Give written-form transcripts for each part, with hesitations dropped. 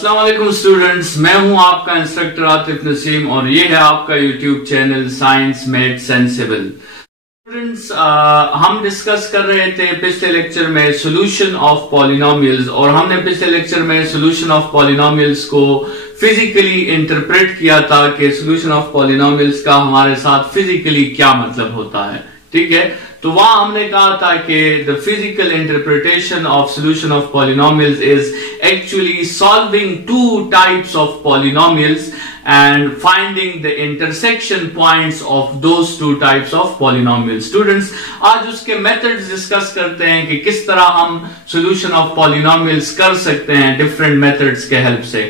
अस्सलाम वालेकुम स्टूडेंट्स, मैं हूं आपका इंस्ट्रक्टर आतिफ नसीम और ये है आपका YouTube channel science made sensible. Students, हम डिस्कस कर रहे थे पिछले लेक्चर में सॉल्यूशन ऑफ पॉलिनोमियल्स और हमने पिछले लेक्चर में सॉल्यूशन ऑफ पॉलिनोमियल्स को फिजिकली इंटरप्रेट किया था कि सॉल्यूशन ऑफ पॉलिनोमियल्स का हमारे साथ फिजिकली क्या मतलब होता है। ठीक है, तो वहां हमने कहा था कि the physical interpretation of solution of polynomials is actually solving two types of polynomials and finding the intersection points of those two types of polynomials. Students, आज उसके methods डिस्कस करते हैं कि किस तरह हम solution of polynomials कर सकते हैं different methods के help से।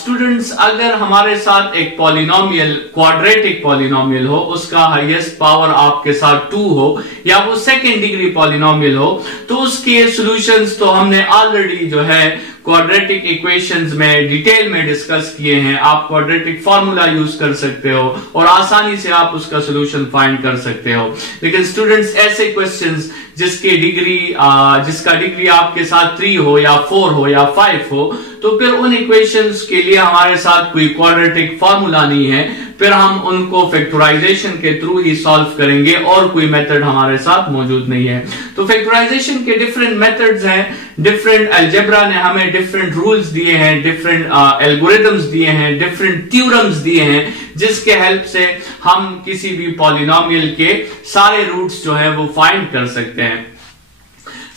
स्टूडेंट्स, अगर हमारे साथ एक पॉलिनोमियल क्वाड्रेटिक पॉलिनोमियल हो, उसका हाईएस्ट पावर आपके साथ 2 हो या वो सेकेंड डिग्री पॉलिनोमियल हो, तो उसके सॉल्यूशंस तो हमने ऑलरेडी जो है क्वाड्रेटिक इक्वेशंस में डिटेल में डिस्कस किए हैं। आप क्वाड्रेटिक फॉर्मूला यूज कर सकते हो और आसानी से आप उसका सॉल्यूशन फाइंड कर सकते हो। लेकिन स्टूडेंट्स, ऐसे क्वेश्चंस जिसका डिग्री आपके साथ 3 हो या 4 हो या 5 हो, तो फिर उन इक्वेशंस के लिए हमारे साथ कोई क्वाड्रेटिक फॉर्मूला नहीं है, फिर हम उनको फैक्टराइजेशन के थ्रू ही सॉल्व करेंगे और कोई मेथड हमारे साथ मौजूद नहीं है। तो फैक्टराइजेशन के डिफरेंट मेथड्स हैं, डिफरेंट अलजेब्रा ने हमें डिफरेंट रूल्स दिए हैं, डिफरेंट एल्गोरिथम्स दिए हैं, डिफरेंट थ्योरम्स दिए हैं, जिसके हेल्प से हम किसी भी पॉलिनोमियल के सारे रूट्स जो है वो फाइंड कर सकते हैं।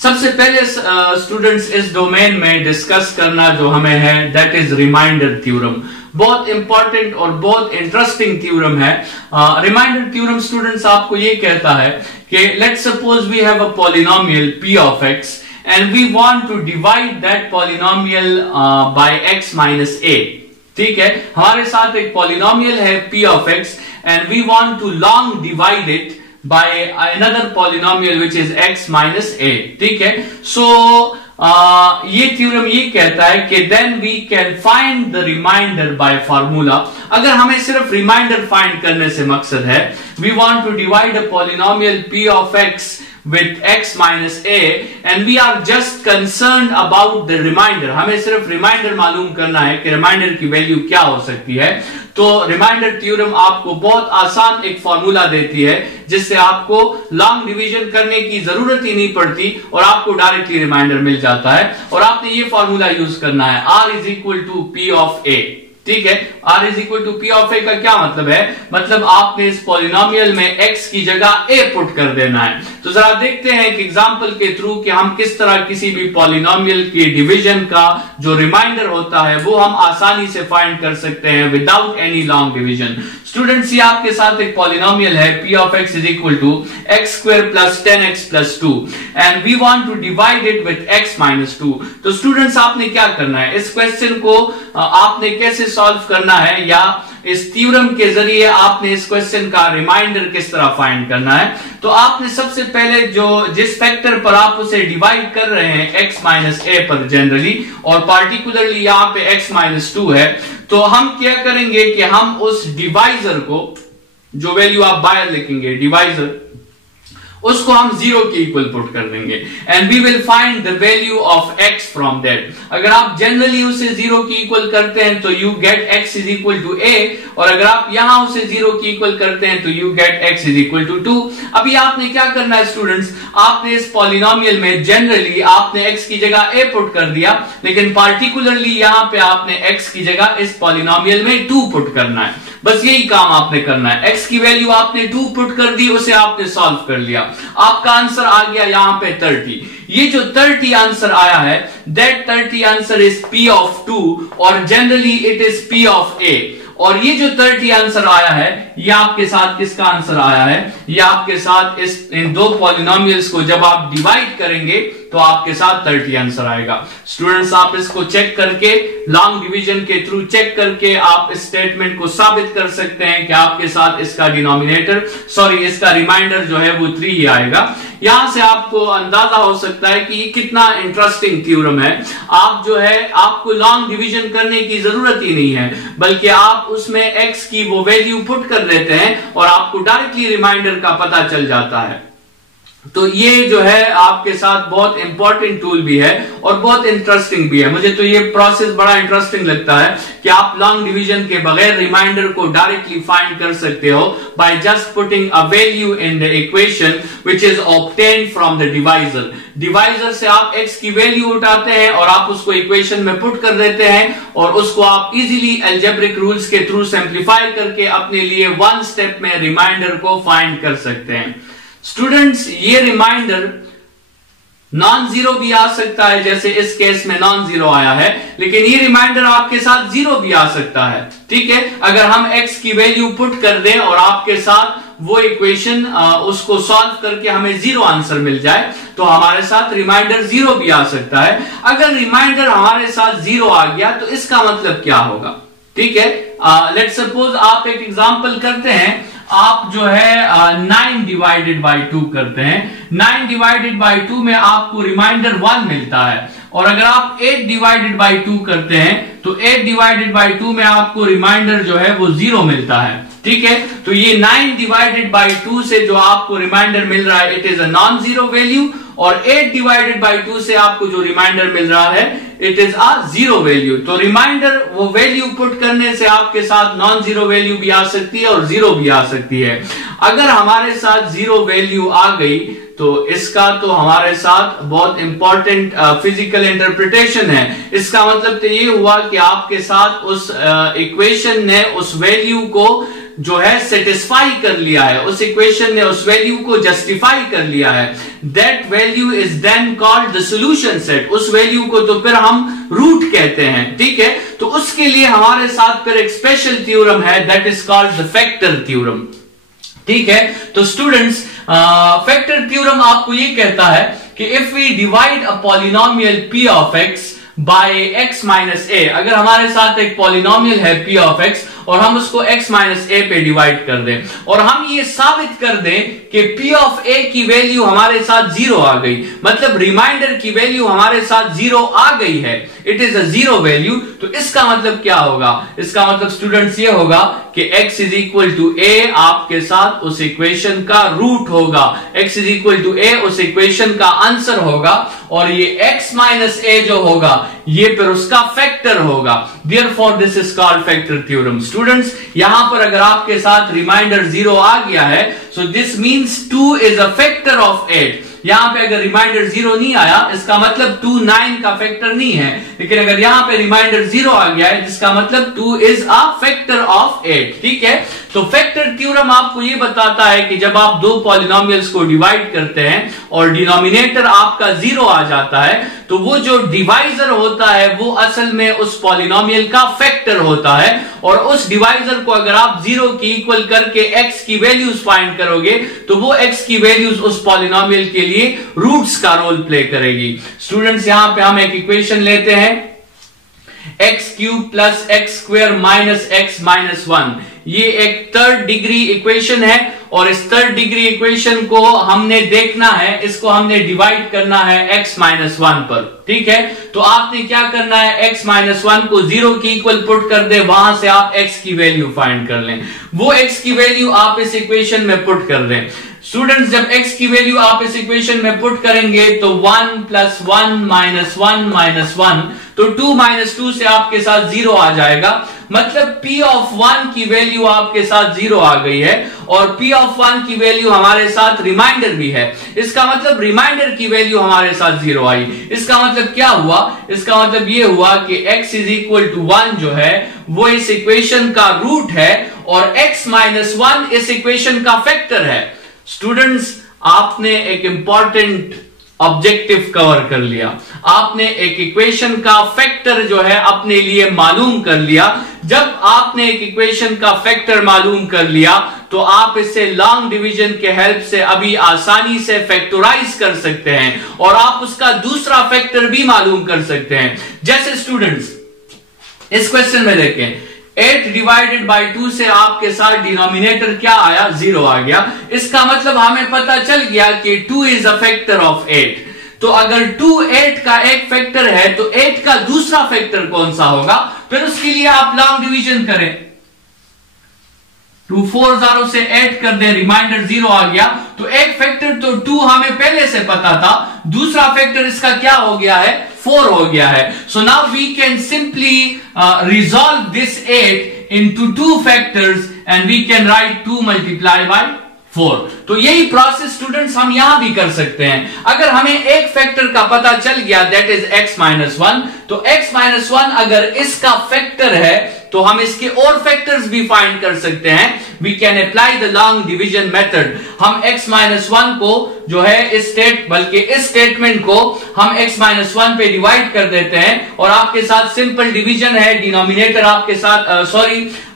सबसे पहले स्टूडेंट्स, इस डोमेन में डिस्कस करना जो हमें है दैट इज रिमाइंडर थ्योरम। बहुत इंपॉर्टेंट और बहुत इंटरेस्टिंग थ्योरम है। रिमाइंडर थ्योरम स्टूडेंट्स आपको ये कहता है कि let's suppose we have a polynomial p of x and we want to divide that polynomial by x minus a। ठीक है, हमारे साथ एक पॉलिनोमियल है p of x and we want to long divide it by another polynomial which is x minus a। ठीक है, so ये theorem ये कहता है कि then we can find the remainder by formula. अगर हमें सिर्फ रिमाइंडर फाइंड करने से मकसद है, we want to divide a polynomial p of x with x minus a and we are just concerned about the remainder। हमें सिर्फ reminder मालूम करना है कि रिमाइंडर की वैल्यू क्या हो सकती है। तो रिमाइंडर थ्योरम आपको बहुत आसान एक फॉर्मूला देती है जिससे आपको लॉन्ग डिवीजन करने की जरूरत ही नहीं पड़ती और आपको डायरेक्टली रिमाइंडर मिल जाता है। और आपने ये फॉर्मूला यूज करना है, r is equal to p of a। ठीक है, r is equal to p of a का क्या मतलब है? मतलब आपने इस पॉलिनोमियल में x की जगह a पुट कर देना है। तो जरा देखते हैं एक एग्जांपल के थ्रू कि हम किस तरह किसी भी पॉलिनोमियल के डिवीजन का जो रिमाइंडर होता है वो हम आसानी से फाइंड कर सकते हैं without any long division. Students, ये आपके साथ एक पॉलिनोमियल है p of x is equal to x square plus 10x plus 2 and we want to divide it with x minus 2। तो स्टूडेंट्स, आपने क्या करना है, इस क्वेश्चन को आपने कैसे सॉल्व करना है या इस थ्योरम के जरिए आपने इस क्वेश्चन का रिमाइंडर किस तरह फाइंड करना है। तो आपने सबसे पहले जिस फैक्टर पर आप उसे डिवाइड कर रहे हैं x माइनस a पर जनरली और पार्टिकुलरली यहाँ पे x माइनस 2 है, तो हम क्या करेंगे कि हम उस डिवाइजर को, जो वैल्यू आप बाहर लिखेंगे डिवाइजर, उसको हम 0 के इक्वल पुट कर देंगे and we will find the value of x from that. अगर आप जनरली उसे 0 के इक्वल करते हैं तो you get x is equal to a, और अगर आप यहां उसे 0 के इक्वल करते हैं तो you get x is equal to 2। अभी आपने क्या करना है स्टूडेंट्स, आपने इस पॉलिनोमियल में जनरली आपने x की जगह a पुट कर दिया, लेकिन पार्टिकुलरली यहां पे आपने x की जगह इस पॉलिनोमियल में 2 पुट करना है। बस यही काम आपने करना है। x की वैल्यू आपने 2 पुट कर दी, उसे आपने सॉल्व कर लिया, आपका आंसर आ गया यहां पे 30। ये जो 30 आंसर आया है that 30 answer is p of 2 और generally it is p of a। और ये जो 30 आंसर आया है ये आपके साथ किसका आंसर आया है? ये आपके साथ इन दो पॉलिनोमियल्स को जब आप डिवाइड करेंगे तो आपके साथ 30 आंसर आएगा। स्टूडेंट्स, आप इसको चेक करके लॉन्ग डिवीजन के थ्रू चेक करके आप इस स्टेटमेंट को साबित कर सकते हैं कि आपके साथ इसका इसका रिमाइंडर जो है वो 3 ही आएगा। यहां से आपको अंदाजा हो सकता है कि ये कितना इंटरेस्टिंग थ्योरम है। आप जो है आपको लॉन्ग डिवीजन करने की जरूरत ही नहीं है, बल्कि आप उसमें x की वो वैल्यू पुट कर देते हैं और आपको डायरेक्टली रिमाइंडर का पता चल जाता है। तो ये जो है आपके साथ बहुत इंपॉर्टेंट टूल भी है और बहुत इंटरेस्टिंग भी है। मुझे तो ये प्रोसेस बड़ा इंटरेस्टिंग लगता है कि आप लॉन्ग डिवीजन के बगैर रिमाइंडर को डायरेक्टली फाइंड कर सकते हो by just putting a value in the equation which is obtained from the divisor. Divisor से आप x की वैल्यू उठाते हैं और आप उसको इक्वेशन में पुट कर देते हैं और उसको आप इजीली अलजेब्रिक रूल्स के थ्रू सिंप्लीफाई करके अपने लिए वन स्टेप में रिमाइंडर को फाइंड कर सकते हैं। स्टूडेंट्स, ये रिमाइंडर नॉन जीरो भी आ सकता है, जैसे इस केस में नॉन जीरो आया है, लेकिन ये रिमाइंडर आपके साथ जीरो भी आ सकता है। ठीक है, अगर हम x की वैल्यू पुट कर दें और आपके साथ वो इक्वेशन उसको सॉल्व करके हमें जीरो आंसर मिल जाए तो हमारे साथ रिमाइंडर जीरो भी आ सकता है। अगर रिमाइंडर हमारे साथ जीरो आ गया तो इसका मतलब क्या होगा? ठीक है, लेट्स सपोज आप एक एग्जांपल करते हैं। आप जो है 9 डिवाइडेड बाई 2 करते हैं। 9 डिवाइडेड बाई 2 में आपको रिमाइंडर 1 मिलता है और अगर आप 8 डिवाइडेड बाई 2 करते हैं तो 8 डिवाइडेड बाई 2 में आपको रिमाइंडर जो है वो 0 मिलता है। ठीक है, तो ये 9 डिवाइडेड बाई 2 से जो आपको रिमाइंडर मिल रहा है it is a non zero value और 8 डिवाइडेड बाई 2 से आपको जो रिमाइंडर मिल रहा है it is a zero value. तो रिमाइंडर वो वैल्यू पुट करने से आपके साथ नॉन जीरो वैल्यू भी आ सकती है और जीरो भी आ सकती है। अगर हमारे साथ जीरो वैल्यू आ गई तो इसका तो हमारे साथ बहुत इंपॉर्टेंट फिजिकल इंटरप्रिटेशन है। इसका मतलब तो ये हुआ कि आपके साथ उस इक्वेशन ने उस वैल्यू को जो है सेटिस्फाई कर लिया है, उस इक्वेशन ने उस वैल्यू को जस्टिफाई कर लिया है। That value is then called the solution set. उस वैल्यू को तो फिर हम रूट कहते हैं। ठीक है, तो उसके लिए हमारे साथ फिर एक स्पेशल थ्योरम है that is called the factor theorem. ठीक है, तो स्टूडेंट्स फैक्टर थ्योरम आपको ये कहता है कि if we divide a polynomial p of x by x minus a, अगर हमारे साथ एक पॉलिनोमियल है p ऑफ x और हम उसको x माइनस a पे डिवाइड कर दें और हम ये साबित कर दें कि p ऑफ a की वैल्यू हमारे साथ जीरो आ गई, मतलब रिमाइंडर की वैल्यू हमारे साथ जीरो आ गई है, it is a zero value, तो इसका मतलब क्या होगा? इसका मतलब स्टूडेंट्स ये होगा कि x is equal to a आपके साथ उस इक्वेशन का रूट होगा, x is equal to a उस इक्वेशन का आंसर होगा और ये x माइनस a जो होगा ये फिर उसका फैक्टर होगा। Therefore this is called factor theorem. Students, यहां पर अगर आपके साथ रिमाइंडर जीरो आ गया है so this means 2 is a factor of 8। यहां पे अगर रिमाइंडर जीरो नहीं आया इसका मतलब 2 9 का फैक्टर नहीं है, लेकिन अगर यहां पे रिमाइंडर जीरो आ गया है जिसका मतलब 2 इज अ फैक्टर ऑफ 8। ठीक है, तो फैक्टर थ्योरम आपको ये बताता है कि जब आप दो पॉलिनोमियल्स को डिवाइड करते हैं और डिनोमिनेटर आपका जीरो आ जाता है तो वो जो डिवाइजर होता है वो असल में उस पॉलिनोमियल का फैक्टर होता है और उस डिवाइजर को अगर आप जीरो की इक्वल करके x की वैल्यूज फाइंड करोगे तो वो x की वैल्यूज उस पॉलिनोमियल के लिए रूट्स का रोल प्ले करेगी। स्टूडेंट्स, यहां पे हम एक इक्वेशन लेते हैं x cube plus x square minus x minus 1। ये एक थर्ड डिग्री इक्वेशन है और इस थर्ड डिग्री इक्वेशन को हमने देखना है, इसको हमने डिवाइड करना है x माइनस 1 पर। ठीक है, तो आपने क्या करना है, x माइनस 1 को जीरो की इक्वल पुट कर दे, वहां से आप x की वैल्यू फाइंड कर लें। वो x की वैल्यू आप इस इक्वेशन में पुट कर दें। स्टूडेंट्स, जब x की वैल्यू आप इस इक्वेशन में पुट करेंगे तो 1 प्लस 1 माइनस 1 माइनस 1, तो 2 माइनस 2 से आपके साथ जीरो आ जाएगा, मतलब p ऑफ 1 की वैल्यू आपके साथ जीरो आ गई है और p ऑफ 1 की वैल्यू हमारे साथ रिमाइंडर भी है। इसका मतलब रिमाइंडर की वैल्यू हमारे साथ जीरो आई। इसका मतलब क्या हुआ? इसका मतलब ये हुआ कि x इज इक्वल टू 1 जो है वो इस इक्वेशन का रूट है और x माइनस 1 इस इक्वेशन का फैक्टर है। स्टूडेंट्स, आपने एक इंपॉर्टेंट ऑब्जेक्टिव कवर कर लिया, आपने एक इक्वेशन का फैक्टर जो है अपने लिए मालूम कर लिया। जब आपने एक इक्वेशन का फैक्टर मालूम कर लिया तो आप इसे लॉन्ग डिवीजन के हेल्प से अभी आसानी से फैक्टराइज कर सकते हैं और आप उसका दूसरा फैक्टर भी मालूम कर सकते हैं। जैसे स्टूडेंट्स, इस क्वेश्चन में देखें, 8 डिवाइडेड बाई 2 से आपके साथ डिनोमिनेटर क्या आया? जीरो आ गया। इसका मतलब हमें पता चल गया कि 2 इज अ फैक्टर ऑफ 8। तो अगर 2 8 का एक फैक्टर है तो 8 का दूसरा फैक्टर कौन सा होगा? फिर उसके लिए आप लॉन्ग डिवीजन करें। 2 4 0 से 8 कर दे, रिमाइंडर 0 आ गया। तो एक फैक्टर तो 2 हमें पहले से पता था, दूसरा फैक्टर इसका क्या हो गया है, 4 हो गया है। So now we can simply resolve this 8 into 2 factors and we can write 2 multiply by 4। तो यही प्रोसेस स्टूडेंट्स हम यहां भी कर सकते हैं। अगर हमें एक फैक्टर का पता चल गया दैट इज x-1, तो x-1 अगर इसका फैक्टर है तो हम इसके और फैक्टर्स भी फाइंड कर सकते हैं। We can apply the long division method. हम x-1 को जो है इस स्टेटमेंट को हम x-1 पे डिवाइड कर देते हैं और आपके साथ सिंपल डिवीजन है, डिनोमिनेटर आपके साथ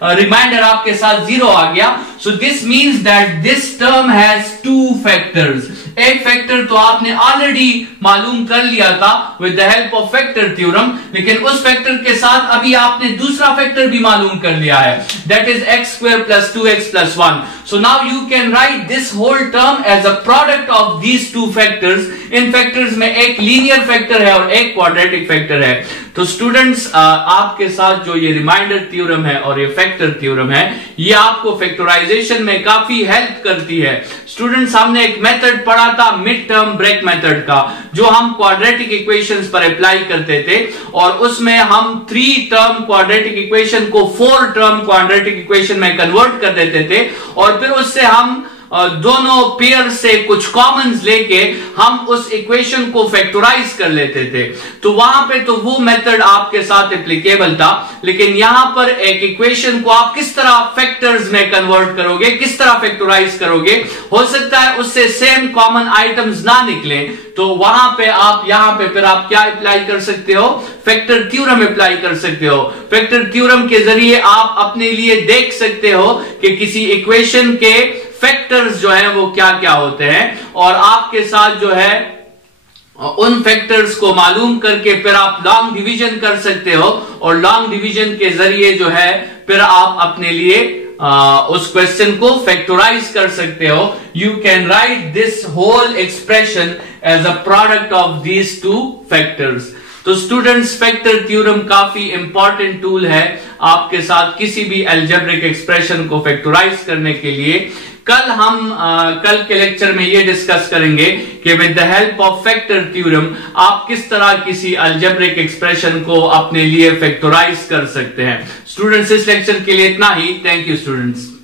रिमाइंडर आपके साथ 0 आ गया। So this means that this term has 2 factors. एक फैक्टर तो आपने ऑलरेडी मालूम कर लिया था with the help of factor theorem, लेकिन उस फैक्टर के साथ अभी आपने दूसरा फैक्टर भी मालूम कर लिया है, that is x² + 2x + 1। So now you can write this whole term as a product of these 2 factors. इन फैक्टर्स में एक लीनियर फैक्टर है और एक क्वाड्रेटिक फैक्टर है। तो स्टूडेंट्स आपके साथ जो ये रिमाइंडर थ्योरम है और ये फैक्टर थ्योरम है, ये आपको फैक्टराइजेशन में काफी हेल्प करती है। स्टूडेंट्स हमने एक मेथड पढ़ा था मिड टर्म ब्रेक मेथड का, जो हम क्वाड्रेटिक इक्वेशंस पर अप्लाई करते थे और उसमें हम 3 टर्म क्वाड्रेटिक इक्वेशन को 4 टर्म क्वाड्रेटिक इक्वेशन में कन्वर्ट कर देते थे और फिर उससे हम दोनों पेयर से कुछ कॉमन्स लेके हम उस इक्वेशन को फैक्टराइज कर लेते थे। तो वहां पे तो वो मेथड आपके साथ एप्लीकेबल था, लेकिन यहां पर एक इक्वेशन को आप किस तरह फैक्टर्स में कन्वर्ट करोगे, किस तरह फैक्टराइज करोगे, हो सकता है उससे सेम कॉमन आइटम्स ना निकले। तो वहां पे आप यहां पे फिर आप क्या अप्लाई कर सकते हो, फैक्टर थ्योरम अप्लाई कर सकते हो। फैक्टर थ्योरम के जरिए आप अपने लिए देख सकते हो कि किसी इक्वेशन के फैक्टर्स जो है वो क्या क्या होते हैं और आपके साथ जो है उन फैक्टर्स को मालूम करके फिर आप लॉन्ग डिवीजन कर सकते हो और लॉन्ग डिवीजन के जरिए जो है फिर आप अपने लिए उस क्वेश्चन को फैक्टराइज कर सकते हो। You can write this whole expression as a product of these 2 factors. तो स्टूडेंट्स फैक्टर थ्योरम काफी इंपॉर्टेंट टूल है आपके साथ किसी भी अलजेब्रिक एक्सप्रेशन को फैक्टराइज करने के लिए। कल के लेक्चर में ये डिस्कस करेंगे कि with the help of factor theorem आप किस तरह किसी अलजेब्रिक एक्सप्रेशन को अपने लिए फैक्टराइज कर सकते हैं। स्टूडेंट्स इस लेक्चर के लिए इतना ही। Thank you students.